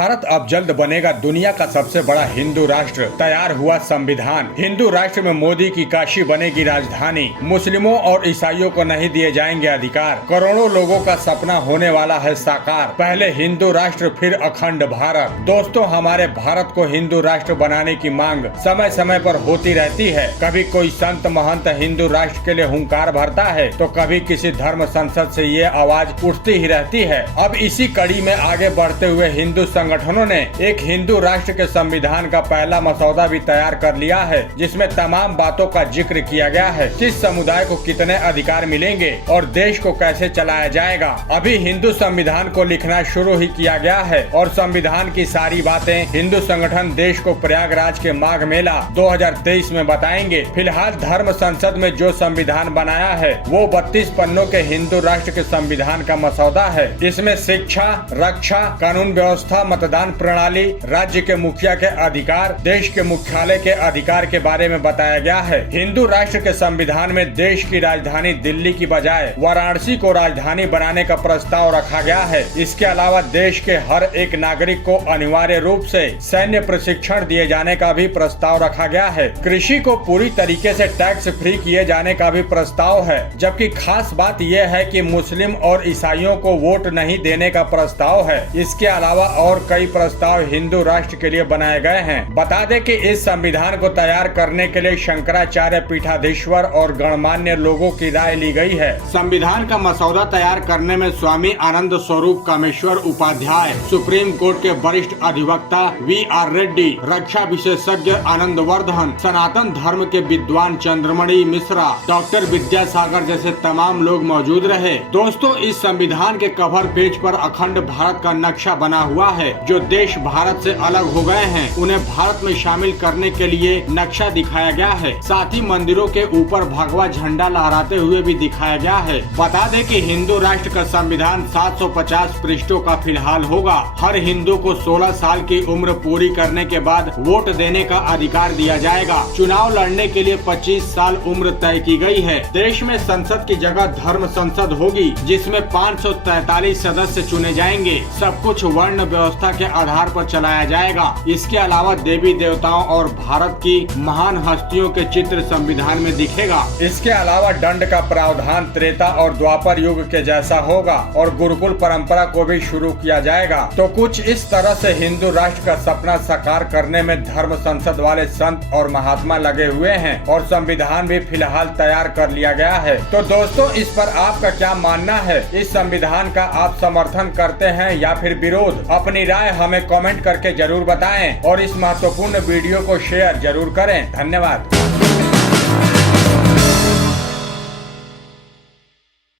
भारत अब जल्द बनेगा दुनिया का सबसे बड़ा हिंदू राष्ट्र। तैयार हुआ संविधान। हिंदू राष्ट्र में मोदी की काशी बनेगी राजधानी। मुस्लिमों और ईसाइयों को नहीं दिए जाएंगे अधिकार। करोड़ों लोगों का सपना होने वाला है साकार। पहले हिंदू राष्ट्र फिर अखंड भारत। दोस्तों, हमारे भारत को हिंदू राष्ट्र बनाने की मांग समय समय पर होती रहती है। कभी कोई संत महंत हिंदू राष्ट्र के लिए हुंकार भरता है तो कभी किसी धर्म संसद से ये आवाज उठती ही रहती है। अब इसी कड़ी में आगे बढ़ते हुए हिंदू संगठनों ने एक हिंदू राष्ट्र के संविधान का पहला मसौदा भी तैयार कर लिया है, जिसमें तमाम बातों का जिक्र किया गया है। किस समुदाय को कितने अधिकार मिलेंगे और देश को कैसे चलाया जाएगा। अभी हिंदू संविधान को लिखना शुरू ही किया गया है और संविधान की सारी बातें हिंदू संगठन देश को प्रयागराज के माघ मेला 2023 में बताएंगे। फिलहाल धर्म संसद में जो संविधान बनाया है वो 32 पन्नों के हिंदू राष्ट्र के संविधान का मसौदा है। इसमें शिक्षा, रक्षा, कानून व्यवस्था, मतदान प्रणाली, राज्य के मुखिया के अधिकार, देश के मुख्यालय के अधिकार के बारे में बताया गया है। हिंदू राष्ट्र के संविधान में देश की राजधानी दिल्ली की बजाय वाराणसी को राजधानी बनाने का प्रस्ताव रखा गया है। इसके अलावा देश के हर एक नागरिक को अनिवार्य रूप से सैन्य प्रशिक्षण दिए जाने का भी प्रस्ताव रखा गया है। कृषि को पूरी तरीके से टैक्स फ्री किए जाने का भी प्रस्ताव है। जबकि खास बात यह है कि मुस्लिम और ईसाइयों को वोट नहीं देने का प्रस्ताव है। इसके अलावा और कई प्रस्ताव हिंदू राष्ट्र के लिए बनाए गए हैं। बता दें कि इस संविधान को तैयार करने के लिए शंकराचार्य पीठाधीश्वर और गणमान्य लोगों की राय ली गई है। संविधान का मसौदा तैयार करने में स्वामी आनंद स्वरूप कामेश्वर उपाध्याय, सुप्रीम कोर्ट के वरिष्ठ अधिवक्ता VR रेड्डी, रक्षा विशेषज्ञ आनंद वर्धन, सनातन धर्म के विद्वान चंद्रमणि मिश्रा, डॉक्टर विद्यासागर जैसे तमाम लोग मौजूद रहे। दोस्तों, इस संविधान के कवर पेज पर अखंड भारत का नक्शा बना हुआ है। जो देश भारत से अलग हो गए हैं उन्हें भारत में शामिल करने के लिए नक्शा दिखाया गया है। साथ ही मंदिरों के ऊपर भगवा झंडा लहराते हुए भी दिखाया गया है। बता दें कि हिंदू राष्ट्र का संविधान 750 पृष्ठों का फिलहाल होगा। हर हिंदू को 16 साल की उम्र पूरी करने के बाद वोट देने का अधिकार दिया जाएगा। चुनाव लड़ने के लिए 25 साल उम्र तय की गई है। देश में संसद की जगह धर्म संसद होगी, जिसमें 543 सदस्य चुने जाएंगे। सब कुछ वर्ण व्यवस्था के आधार पर चलाया जाएगा। इसके अलावा देवी देवताओं और भारत की महान हस्तियों के चित्र संविधान में दिखेगा। इसके अलावा दंड का प्रावधान त्रेता और द्वापर युग के जैसा होगा और गुरुकुल परंपरा को भी शुरू किया जाएगा। तो कुछ इस तरह से हिंदू राष्ट्र का सपना साकार करने में धर्म संसद वाले संत और महात्मा लगे हुए हैं और संविधान भी फिलहाल तैयार कर लिया गया है। तो दोस्तों, इस पर आपका क्या मानना है? इस संविधान का आप समर्थन करते हैं या फिर विरोध? अपनी राय हमें कमेंट करके जरूर बताएं और इस महत्वपूर्ण वीडियो को शेयर जरूर करें। धन्यवाद।